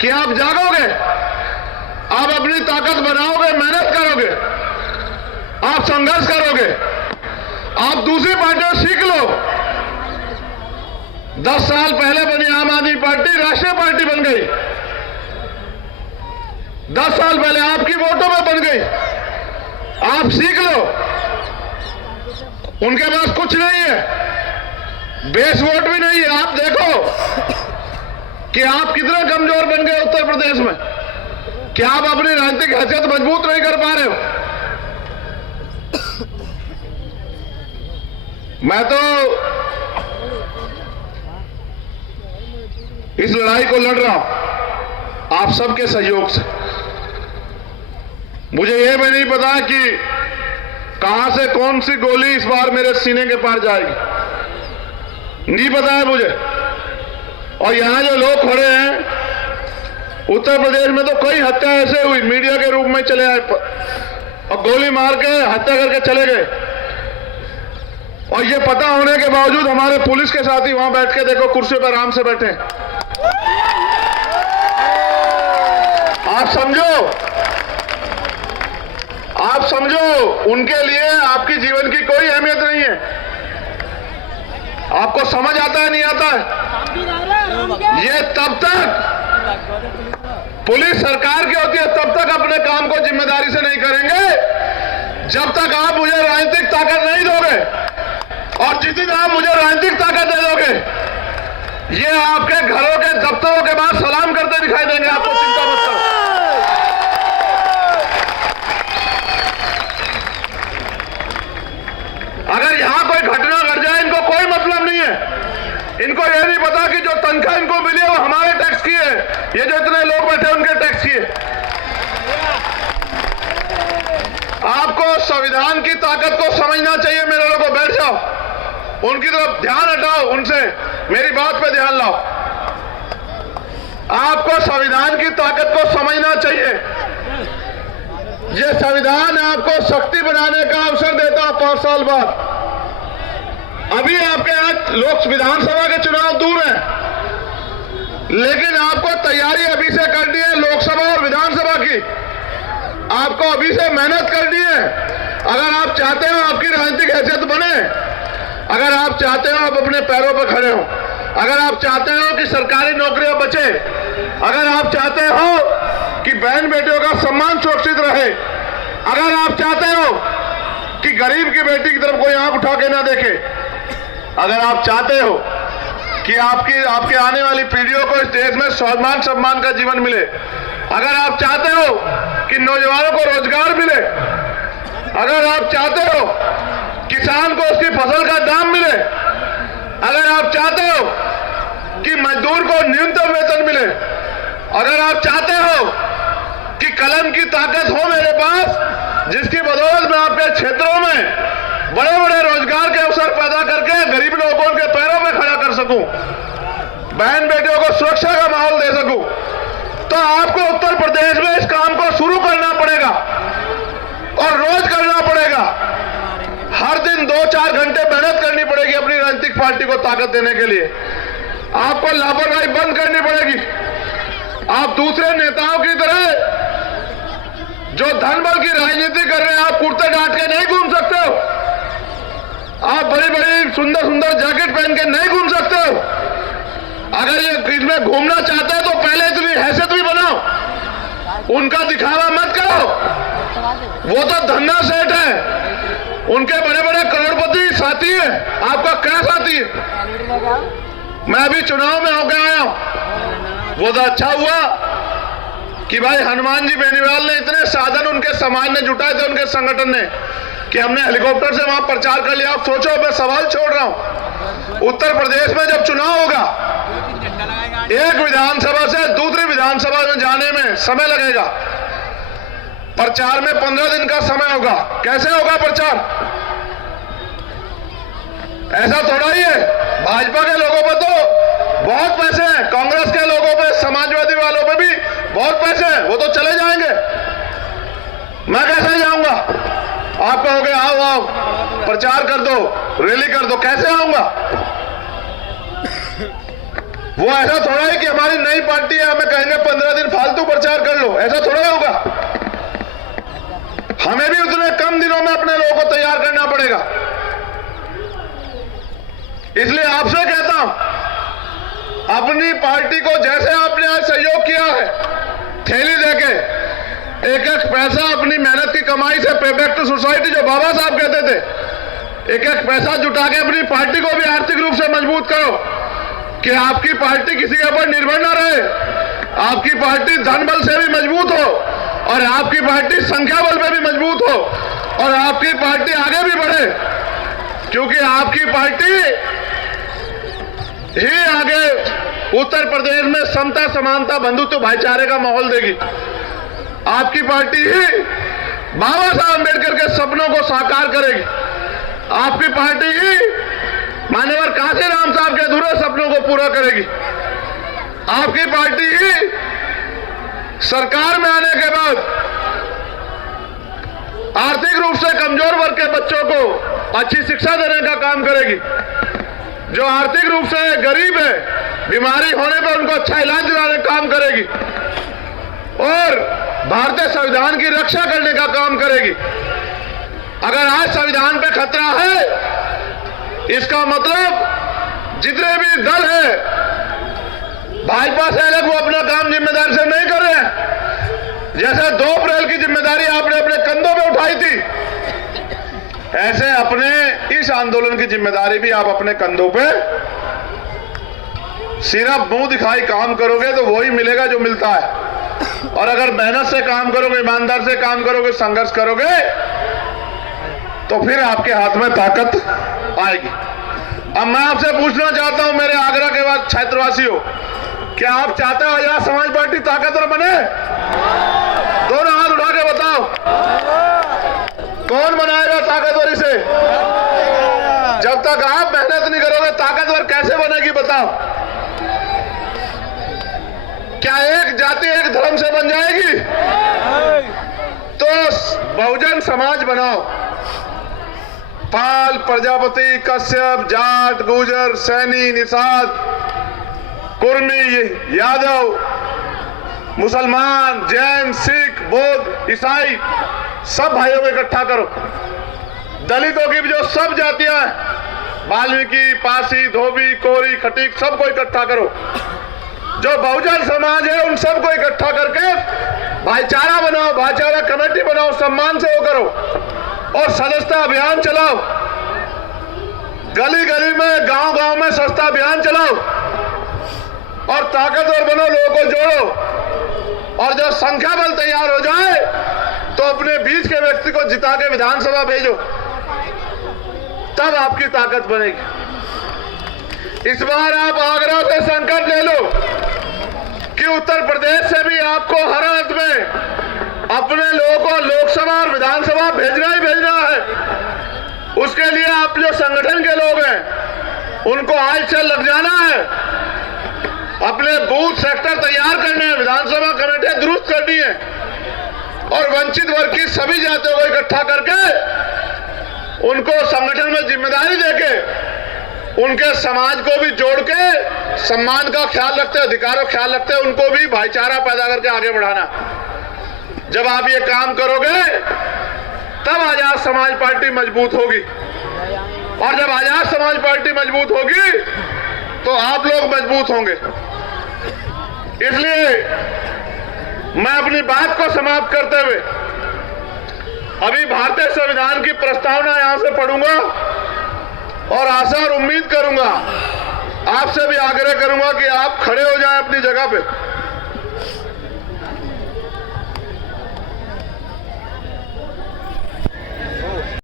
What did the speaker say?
कि आप जागोगे, आप अपनी ताकत बनाओगे, मेहनत करोगे, आप संघर्ष करोगे, आप दूसरी पार्टियों से सीख लो। 10 साल पहले बनी आम आदमी पार्टी राष्ट्रीय पार्टी बन गई, 10 साल पहले आपकी वोटों में बन गई। आप सीख लो, उनके पास कुछ नहीं है, बेस वोट भी नहीं है। आप देखो कि आप कितने कमजोर बन गए उत्तर प्रदेश में, कि आप अपनी राजनीतिक हैसियत मजबूत नहीं कर पा रहे हो। मैं तो इस लड़ाई को लड़ रहा हूं आप सबके सहयोग से। मुझे यह भी नहीं पता कि कहां से कौन सी गोली इस बार मेरे सीने के पार जाएगी, नहीं पता है मुझे। और यहां जो लोग खड़े हैं, उत्तर प्रदेश में तो कई हत्या ऐसे हुई, मीडिया के रूप में चले आए और गोली मार के हत्या करके चले गए। और ये पता होने के बावजूद हमारे पुलिस के साथी वहां बैठ के देखो कुर्सी पर आराम से बैठे। आप समझो उनके लिए आपकी जीवन की कोई अहमियत नहीं है। आपको समझ आता है नहीं आता है? ये तब तक पुलिस सरकार की होती है, तब तक अपने काम को जिम्मेदारी से नहीं करेंगे जब तक आप मुझे राजनीतिक ताकत नहीं दोगे। और जिस दिन आप मुझे राजनीतिक ताकत दे दोगे, ये आपके घरों के दफ्तरों के बाद सलाम करते दिखाई देंगे। आपको चिंता मत करो। अगर यहां कोई घटना घट जाए, इनको कोई मतलब नहीं है। इनको यह नहीं पता कि जो तनख्वाह इनको मिली है वो हमारे टैक्स की है, ये जो इतने लोग बैठे उनके टैक्स की है। आपको संविधान की ताकत को समझना चाहिए। मेरे लोगों, बैठ जाओ, उनकी तरफ ध्यान हटाओ, उनसे मेरी बात पे ध्यान लाओ। आपको संविधान की ताकत को समझना चाहिए। ये संविधान आपको शक्ति बनाने का अवसर देता है 5 साल बाद। अभी आपके आज लोक विधानसभा के चुनाव दूर हैं, लेकिन आपको तैयारी अभी से करनी है लोकसभा और विधानसभा की। आपको अभी से मेहनत करनी है। अगर आप चाहते हो आपकी राजनीतिक हैसियत बने, अगर आप चाहते हो आप अपने पैरों पर खड़े हो, अगर आप चाहते हो कि सरकारी नौकरियां बचे, अगर आप चाहते हो कि बहन बेटियों का सम्मान सुरक्षित रहे, अगर आप चाहते हो कि गरीब की बेटी की तरफ कोई आंख उठा के ना देखे, अगर आप चाहते हो कि आपके आने वाली पीढ़ियों को इस देश में सम्मान का जीवन मिले, अगर आप चाहते हो कि नौजवानों को रोजगार मिले, अगर आप चाहते हो किसान को उसकी फसल का दाम मिले, अगर आप चाहते हो कि मजदूर को न्यूनतम वेतन मिले, अगर आप चाहते हो कि कलम की ताकत हो मेरे पास, जिसकी बदौलत मैं आपके क्षेत्रों में बड़े बड़े रोजगार के अवसर पैदा करके गरीब लोगों को उनके पैरों में खड़ा कर सकूं, बहन बेटियों को सुरक्षा का माहौल दे सकूं, तो आपको उत्तर प्रदेश में इस काम को शुरू करना पड़ेगा और रोज करना पड़ेगा। हर दिन 2-4 घंटे मेहनत करनी पड़ेगी अपनी राजनीतिक पार्टी को ताकत देने के लिए। आपको लापरवाही बंद करनी पड़ेगी। आप दूसरे नेताओं की तरह जो धन बल की राजनीति कर रहे हैं, आप कुर्ते डांट के नहीं घूम सकते हो, आप बड़ी बड़ी सुंदर सुंदर जैकेट पहन के नहीं घूम सकते हो। अगर ये इसमें घूमना चाहते हो तो पहले इतनी हैसियत भी बनाओ, उनका दिखावा मत करो। वो तो धन्ना सेठ है, उनके बड़े बड़े करोड़पति साथी है, आपका क्या साथी है? मैं अभी चुनाव में होकर आया हूं। वो तो अच्छा हुआ कि भाई हनुमान जी बेनीवाल ने इतने साधन उनके समाज ने जुटाए थे, उनके संगठन ने, कि हमने हेलीकॉप्टर से वहां प्रचार कर लिया। आप सोचो, मैं सवाल छोड़ रहा हूं, उत्तर प्रदेश में जब चुनाव होगा, एक विधानसभा से दूसरी विधानसभा में जाने में समय लगेगा, प्रचार में 15 दिन का समय होगा। कैसे होगा प्रचार? ऐसा थोड़ा ही है। भाजपा के लोगों पर तो बहुत पैसे हैं, कांग्रेस के लोगों पे, समाजवादी वालों पे भी बहुत पैसे हैं, वो तो चले जाएंगे। मैं कैसे जाऊंगा? आप कहोगे आओ आओ प्रचार कर दो, रैली कर दो, कैसे आऊंगा? वो ऐसा थोड़ा है कि हमारी नई पार्टी है, हमें कहेंगे 15 ऐसा थोड़ा होगा। हमें भी उतने कम दिनों में अपने लोगों को तैयार करना पड़ेगा। इसलिए आपसे कहता हूं, अपनी पार्टी को जैसे आपने आज सहयोग किया है, थैली देके एक एक पैसा अपनी मेहनत की कमाई से पे बैक टू सोसाइटी, जो बाबा साहब कहते थे, एक एक पैसा जुटा के अपनी पार्टी को भी आर्थिक रूप से मजबूत करो कि आपकी पार्टी किसी के ऊपर निर्भर ना रहे, आपकी पार्टी धन बल से भी मजबूत हो और आपकी पार्टी संख्या बल पे भी मजबूत हो और आपकी पार्टी आगे भी बढ़े, क्योंकि आपकी पार्टी ही आगे उत्तर प्रदेश में समता, समानता, बंधुत्व, भाईचारे का माहौल देगी। आपकी पार्टी ही बाबा साहब अम्बेडकर के सपनों को साकार करेगी। आपकी पार्टी ही मान्यवर कांशीराम साहब के अधूरे सपनों को पूरा करेगी। आपकी पार्टी ही सरकार में आने के बाद आर्थिक रूप से कमजोर वर्ग के बच्चों को अच्छी शिक्षा देने का काम करेगी। जो आर्थिक रूप से गरीब है, बीमारी होने पर उनको अच्छा इलाज दिलाने का काम करेगी और भारतीय संविधान की रक्षा करने का काम करेगी। अगर आज संविधान पे खतरा है, इसका मतलब जितने भी दल है भाजपा से अलग, वो अपना काम जिम्मेदारी से नहीं कर रहे हैं। जैसे 2 अप्रैल की जिम्मेदारी आपने अपने कंधों पे उठाई थी, ऐसे अपने इस आंदोलन की जिम्मेदारी भी आप अपने कंधों पे, सिर्फ मुंह दिखाई काम करोगे तो वही मिलेगा जो मिलता है। और अगर मेहनत से काम करोगे, ईमानदार से काम करोगे, संघर्ष करोगे, तो फिर आपके हाथ में ताकत आएगी। अब मैं आपसे पूछना चाहता हूं, मेरे आगरा के बाद क्षेत्रवासियों, क्या आप चाहते हो आजाद समाज पार्टी ताकतवर बने? दोनों हाथ उठा के बताओ, कौन बनाएगा ताकतवर इसे? जब तक आप मेहनत नहीं करोगे, ताकतवर कैसे बनेगी बताओ? क्या एक जाति एक धर्म से बन जाएगी? तो बहुजन समाज बनाओ। पाल, प्रजापति, कश्यप, जाट, गुर्जर, सैनी, निषाद, कुर्मी, यादव, मुसलमान, जैन, सिख, बौद्ध, ईसाई, सब भाइयों को इकट्ठा करो। दलितों की भी जो सब जातियां हैं, वाल्मीकि, पासी, धोबी, कोरी, खटीक, सबको इकट्ठा करो। जो बहुजन समाज है उन सबको इकट्ठा करके भाईचारा बनाओ, भाईचारा कमेटी बनाओ, सम्मान से वो करो और सदस्यता अभियान चलाओ। गली गली में, गांव गांव में सस्ता अभियान चलाओ और ताकतवर बनो, लोगों को जोड़ो। और जब संख्या बल तैयार हो जाए तो अपने बीच के व्यक्ति को जिता के विधानसभा भेजो, तब आपकी ताकत बनेगी। इस बार आप आगरा से संकल्प ले लो कि उत्तर प्रदेश से भी आपको हर हालत में अपने लोगों को लोकसभा और विधानसभा भेजना ही भेजना है। उसके लिए आप जो संगठन के लोग हैं उनको आज से लग जाना है, अपने बूथ सेक्टर तैयार करने हैं, विधानसभा कमेटियां दुरुस्त करनी है और वंचित वर्ग की सभी जातियों को इकट्ठा करके उनको संगठन में जिम्मेदारी देके उनके समाज को भी जोड़ के सम्मान का ख्याल रखते, अधिकारों का ख्याल रखते, उनको भी भाईचारा पैदा करके आगे बढ़ाना। जब आप ये काम करोगे तब आजाद समाज पार्टी मजबूत होगी और जब आजाद समाज पार्टी मजबूत होगी तो आप लोग मजबूत होंगे। इसलिए मैं अपनी बात को समाप्त करते हुए अभी भारतीय संविधान की प्रस्तावना यहां से पढ़ूंगा और आशा और उम्मीद करूंगा, आपसे भी आग्रह करूंगा कि आप खड़े हो जाएं अपनी जगह पे।